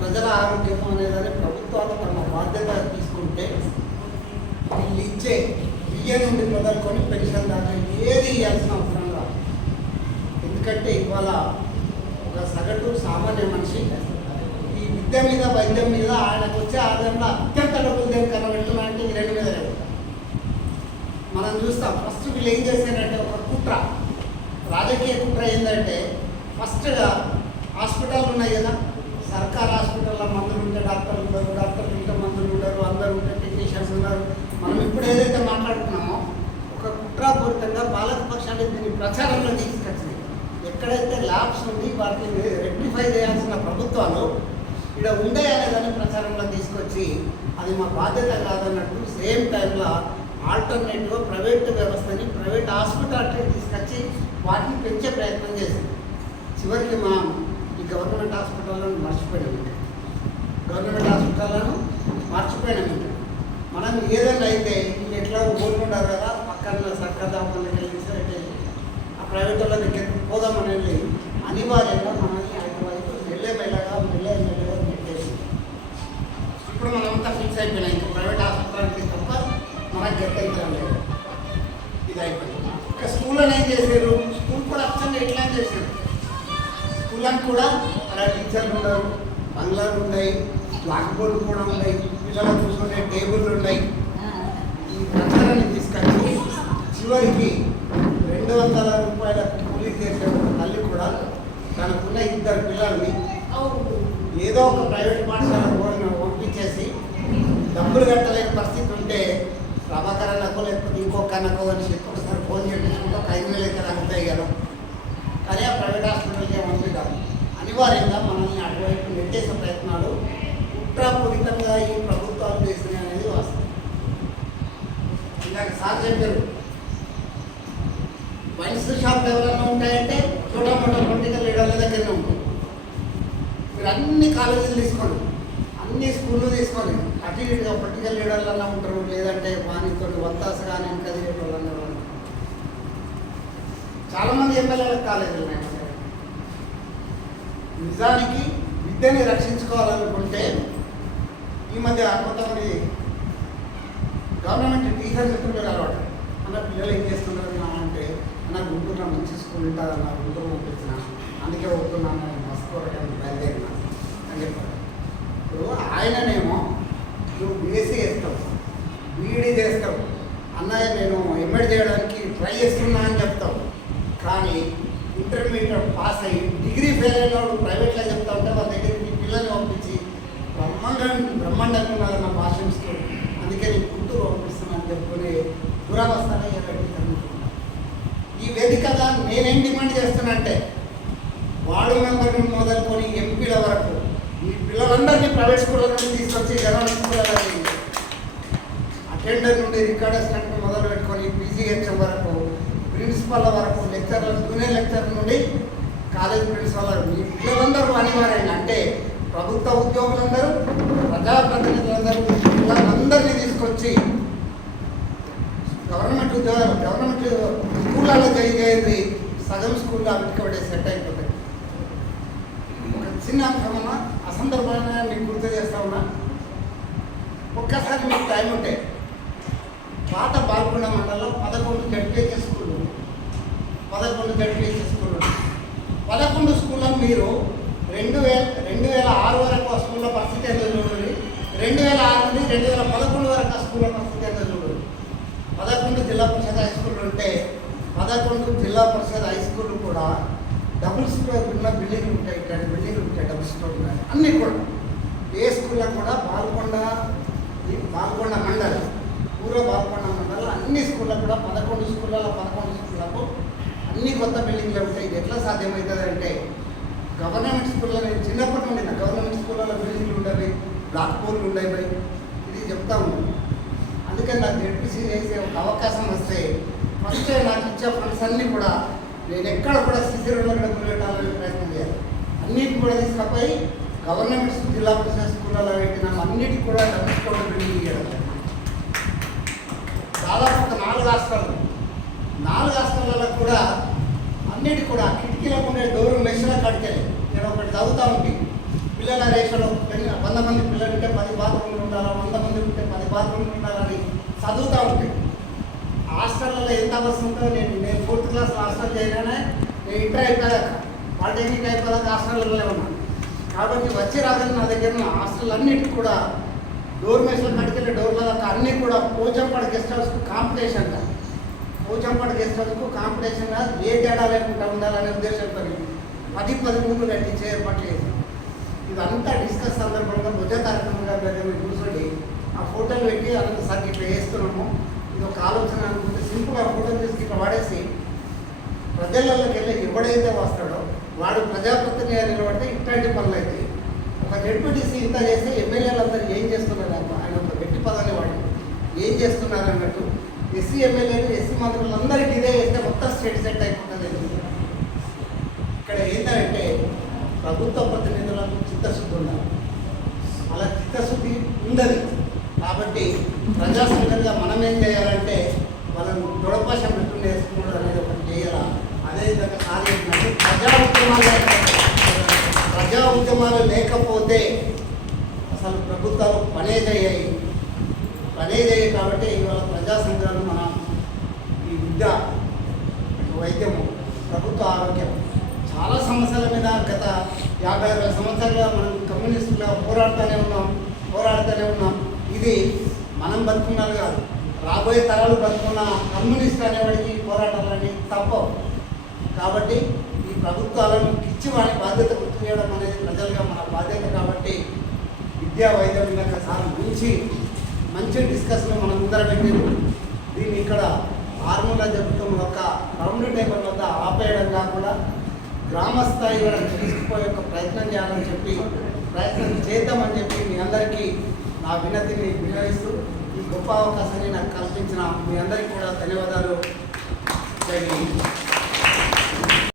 ప్రజల ఆరోగ్యం అనేదాన్ని ప్రభుత్వాలు తమ బాధ్యత తీసుకుంటే వీళ్ళు ఇచ్చే బియ్య నుండి మొదలుకొని పెన్షన్ దాకా ఏది ఇవ్వాల్సిన అవసరం రాదు ఎందుకంటే ఇవాళ ఒక సగటు సామాన్య మనిషి ఈ విద్య మీద వైద్యం మీద ఆయనకు వచ్చే ఆదాయంలో అత్యంత డబ్బులు దేనికన్నా పెడుతున్నా అంటే ఈ రెండు మీద మనం చూస్తాం ఫస్ట్ వీళ్ళు ఏం చేశారంటే ఒక కుట్ర రాజకీయ కుట్ర ఏంటంటే ఫస్ట్గా హాస్పిటల్ ఉన్నాయి కదా. సర్కార్ హాస్పిటల్లో మందులు ఉంటే డాక్టర్లు ఉండరు డాక్టర్లు ఇంకా మందులు ఉండరు అందరూ ఉంటే టెక్నీషియన్స్ ఉన్నారు. మనం ఇప్పుడు ఏదైతే మాట్లాడుతున్నామో ఒక కుట్రాపూరితంగా పాలక పక్షాన్ని దీన్ని ప్రచారంలో తీసుకొచ్చింది. ఎక్కడైతే ల్యాబ్స్ ఉంది వాటిని రెక్టిఫై చేయాల్సిన ప్రభుత్వాలు ఇక్కడ ఉండే అనేదాన్ని ప్రచారంలో తీసుకొచ్చి అది మా బాధ్యత కాదన్నట్టు సేమ్ టైంలో ఆల్టర్నేటివ్గా ప్రైవేట్ వ్యవస్థని ప్రైవేట్ హాస్పిటాలిటీ తీసుకొచ్చి వాటిని పెంచే ప్రయత్నం చేసింది. చివరికి మా గవర్నమెంట్ హాస్పిటల్లను మర్చిపోయినాం గవర్నమెంట్ హాస్పిటల్లను మర్చిపోయినాం మనం ఏదైనా అయితే ఎట్లా ఊరుకుంటారు కదా పక్కన సర్కార్ దాపాలకు వెళ్ళి సరే ఆ ప్రైవేట్ వాళ్ళ దగ్గరికి పోదామని వెళ్ళి అనివార్యంగా మనల్ని హైదరాబాద్కు వెళ్ళే మెల్లగా వెళ్ళే మెల్లగా పెట్టేసి. ఇప్పుడు మనమంతా ఫిక్స్ అయిపోయినాయి. ఇంకా ప్రైవేట్ హాస్పిటల్కి తప్ప మనకు గట్టెంతరం లేదు. ఇది అయిపోయింది ఇంకా స్కూల్లో ఏం చేసేది స్కూల్ కూడా అచ్చంగా ఎట్లా చేశారు స్కూల్ కూడా అలా టీచర్లు ఉన్నారు. బంగ్లాలు ఉన్నాయి బ్లాక్ బోర్డు కూడా ఉన్నాయి. పిల్లలు చూసుకునే టేబుల్లు ఉన్నాయి. ఈ ప్రచారాన్ని తీసుకొచ్చి చివరికి రెండు వందల రూపాయల కూలీ చేసే తల్లి కూడా తనకున్న ఇద్దరు పిల్లల్ని ఏదో ఒక ప్రైవేట్ పాఠశాల పోయిన పంపించేసి డబ్బులు కట్టలేని పరిస్థితి ఉంటే ప్రభాకర్ అన్నకో లేకపోతే ఇంకొక అన్నకో అని చెప్పి ఒకసారి ఫోన్ చేయించుకుంటే ఒక ఐదు వేలు అయితే అవుతాయి కదా. కానీ ఆ ప్రైవేట్ హాస్పిటల్కి అనివార్యంగా మనల్ని అటువైపు నెట్టేసే ప్రయత్నాలు కుట్రాపూరితంగా ఈ ప్రభుత్వాలు చేసినాయి అనేది వాస్తవం. ఇందాక సార్ చెప్పారు వైన్స్ షాప్ ఎవరైనా ఉంటాయంటే చూడమోట పొలిటికల్ లీడర్ల దగ్గరనే ఉంటుంది మీరు అన్ని కాలేజీలు తీసుకోండి అన్ని స్కూళ్ళు తీసుకోండి. అటు ఇటుగా పొలిటికల్ లీడర్లన్నా ఉంటారు లేదంటే వానితో వత్తాస కానీ ఇంకా చాలామంది ఉన్నారు. ఎమ్మెల్యేలకు కాలేజీలు ఉన్నాయి. నిజానికి విద్యని రక్షించుకోవాలనుకుంటే ఈ మధ్య కొంతమంది గవర్నమెంట్ టీచర్ మిత్రులు అలవాటు. అన్న పిల్లలు ఏం చేస్తున్నారు అంటే అన్న గుంటూరులో మంచి స్కూల్ ఉంటుందన్న గుంటూరు పంపించిన అందుకే వస్తున్నాను మస్తు బయలుదేరిన అని చెప్పారు. ఇప్పుడు ఆయననేమో నువ్వు బీఎస్సీ చేస్తావు బీఈడీ చేస్తావు అన్నయ్య నేను ఎంఎడ్ చేయడానికి ట్రై చేస్తున్నా అని చెప్తావు. కానీ ఇంటర్మీడియట్ పాస్ అయ్యి డిగ్రీ ఫెయిల్ అయిన వాడు ప్రైవేట్లో చెప్తా ఉంటే వాళ్ళ దగ్గరికి పిల్లల్ని పంపించి బ్రహ్మాండం బ్రహ్మాండంగా నా భాషిస్తూ అందుకే నేను గుంటూరు పంపిస్తున్నాను చెప్పుకుని దురవస్థనే ఈ వేదికగా నేనేం డిమాండ్ చేస్తున్నా అంటే వార్డు మెంబర్ మొదలుకొని ఎంపీల వరకు ఈ పిల్లలందరినీ ప్రైవేట్ స్కూళ్ళ నుండి తీసుకొచ్చి గవర్నమెంట్ స్కూళ్ళకి అటెండర్ నుండి రికార్డ్ అసిస్టెంట్ మొదలు పెట్టుకొని పీజీహెచ్ఎం వరకు ప్రిన్సిపల్ వరకు లెక్చరర్ జూనియర్ లెక్చరర్ నుండి కాలేజ్ ప్రిన్సిపల్ వరకు. ఈ పిల్లలందరూ అనివార్యంగా అంటే ప్రభుత్వ ఉద్యోగులందరూ ప్రజాప్రతినిధులందరూ పిల్లలందరినీ తీసుకొచ్చి గవర్నమెంట్ ఉద్యోగాలు గవర్నమెంట్ స్కూళ్ళలో జరిగేది సగం స్కూల్లో అమెరికా సెట్ అయిపోతాయి. ఒక చిన్న అంశమన్నా అసందర్భంగా మీకు గుర్తు చేస్తా ఉన్నా. ఒక్కసారి మీకు టైం ఉంటే పాత బాల్కొండ మండలం పదకొండు జడ్పీఎస్ పదకొండు జడ్పిహెచ్ స్కూళ్ళు పదకొండు స్కూల్లో మీరు రెండు వేల రెండు వేల ఆరు వరకు ఆ స్కూళ్ళ పరిస్థితి ఎంత చూడండి. రెండు వేల ఆరు నుండి రెండు వేల పదకొండు వరకు ఆ స్కూళ్ళ పరిస్థితి ఎంత చూడండి. పదకొండు జిల్లా పరిషత్ హై స్కూళ్ళు ఉంటే పదకొండు జిల్లా పరిషత్ హై స్కూళ్ళు కూడా డబుల్ స్టోర్ ఉన్న బిల్డింగ్లు ఉంటాయి ఇట్లాంటి బిల్డింగ్లు ఉంటాయి డబుల్ స్టోర్ ఉన్నాయి. అన్నీ కూడా ఏ స్కూల్లో కూడా బాల్కొండ ఈ బాల్కొండ మండలం పూర్వ బాల్కొండ మండలం అన్ని స్కూళ్ళ కూడా పదకొండు స్కూళ్ళలో పదకొండు అన్ని కొత్త బిల్డింగ్లు ఉంటాయి ఇది ఎట్లా సాధ్యమవుతుంది అంటే గవర్నమెంట్ స్కూల్లో నేను చిన్నప్పటి నుండి నా గవర్నమెంట్ స్కూళ్ళలో బిల్డింగ్లు ఉండేవి బ్లాక్ బోర్డులు ఉండేవి ఇది చెప్తా ఉన్నాను అందుకని నాకు జడ్పీసీ చేసే ఒక అవకాశం వస్తే ఫస్ట్ నాకు ఇచ్చే ఫ్రెండ్స్ అన్నీ కూడా నేను ఎక్కడ కూడా శిశిరంలో కూడా పెట్టాలని ప్రయత్నం చేయాలి. అన్నిటి కూడా తీసుకపోయి గవర్నమెంట్ జిల్లా పరిషత్ స్కూళ్ళలో పెట్టిన అన్నిటికి కూడా డబ్బులు కూడా బిల్డింగ్ చేయడం దాదాపు ఒక నాలుగు హాస్టల్ నాలుగు హాస్టళ్ళలో కూడా అన్నిటి కూడా కిటికీలకు ఉండే డోరు మెషిన్ కడికెళ్ళి నేను ఒకటి చదువుతా ఉంటే. పిల్లల రేషలో పెళ్ళి- వంద మంది పిల్లలు ఉంటే పది బాత్రూమ్లు ఉండాలా వంద మంది ఉంటే పది బాత్రూమ్లు ఉండాలని చదువుతూ ఉంటాయి హాస్టల్లో ఎంత అవసరం ఉంటుందో నేను నేను ఫోర్త్ క్లాస్ హాస్టల్ చేయగానే నేను ఇంటర్ అయిపోయాక పాలిటెక్నిక్ అయిపోయాక హాస్టల్లోనే ఉన్నాను కాబట్టి వచ్చి రాగానే నా దగ్గర ఉన్న హాస్టల్ అన్నిటికి కూడా డోర్ మెషిన్ కట్టుకెళ్ళే డోర్ల దాకా అన్నీ కూడా Pochampadu guest house competition Pochampadu చేసినందుకు కాంపిటీషన్ కాంపిటీషన్గా ఏ తేడా లేకుండా ఉండాలనే ఉద్దేశంతో పది పది మూడు కట్టించే ఏర్పాట్లు ఇదంతా డిస్కస్ సందర్భంగా బుద్ధ కార్యక్రమంగా మీరు కూర్చోండి ఆ ఫోటోలు పెట్టి అందుకు సార్ ఇట్లా వేస్తున్నాము ఇది ఒక ఆలోచన అనుకుంటే సింపుల్గా ఫోటో తీసుకు ఇట్లా వాడేసి ప్రజలకి వెళ్ళి ఎవడైతే వస్తాడో వాడు ప్రజాప్రతినిధిగా నిలబడితే ఇట్లాంటి పనులు అవుతాయి ఒక జడ్పీటీసీ ఇంత చేస్తే ఎమ్మెల్యేలందరూ ఏం చేస్తున్నారు ఆయన ఒక గట్టి పదాన్ని వాడు ఏం చేస్తున్నారు అన్నట్టు ఎస్సీ ఎమ్మెల్యేలు ఎస్సీ మంత్రులందరికీ ఇదే చేస్తే మొత్తం స్టేట్ సెట్ అయిపోతుంది. ఇక్కడ ఏంటంటే ప్రభుత్వ ప్రతినిధులకు చిత్తశుద్ధి ఉండాలి. అలా చిత్తశుద్ధి ఉండదు. కాబట్టి ప్రజాసంఘంగా మనం ఏం చేయాలంటే మనం దొడపాషం పెట్టుకుని వేసుకోవడం అనేది ఒకటి చేయాలా? అదేవిధంగా సాధించినట్టు ప్రజా ఉద్యమాలు ప్రజా ఉద్యమాలు లేకపోతే అసలు ప్రభుత్వాలు పనే చేయాయి పనే కాబట్టి ఇవాళ ప్రజా సంఘాలు మన ఈ విద్య వైద్యము ప్రభుత్వ ఆరోగ్యం చాలా సమస్యల మీద గత యాభై అరవై సంవత్సరాలుగా మనం కమ్యూనిస్టులుగా పోరాడుతూనే ఉన్నాం పోరాడుతూనే ఉన్నాం. ఇది మనం బతుకున్నారు కాదు. రాబోయే తరాలు బతుకున్న కమ్యూనిస్ట్ అనేవాడికి పోరాటాలని తప్పవు. కాబట్టి ఈ ప్రభుత్వాలను ఇచ్చి వాడి బాధ్యత గుర్తు చేయడం అనేది ప్రజలుగా మన బాధ్యత కాబట్టి విద్యా వైద్యం మీద చాలా మంచి మంచి డిస్కషన్ మనం ముందర పెట్టారు దీన్ని ఇక్కడ ఆర్మూల జరుగుతున్న ఒక రౌండ్ టైపర్ వద్ద ఆపేయడం కాకుండా గ్రామ స్థాయి వరకు తీసుకుపోయే ఒక ప్రయత్నం చేయాలని చెప్పి ప్రయత్నం చేద్దామని చెప్పి మీ అందరికీ నా వినతిని వినియోగిస్తూ ఈ గొప్ప అవకాశాన్ని నాకు కల్పించిన మీ అందరికీ కూడా ధన్యవాదాలు. జరిగింది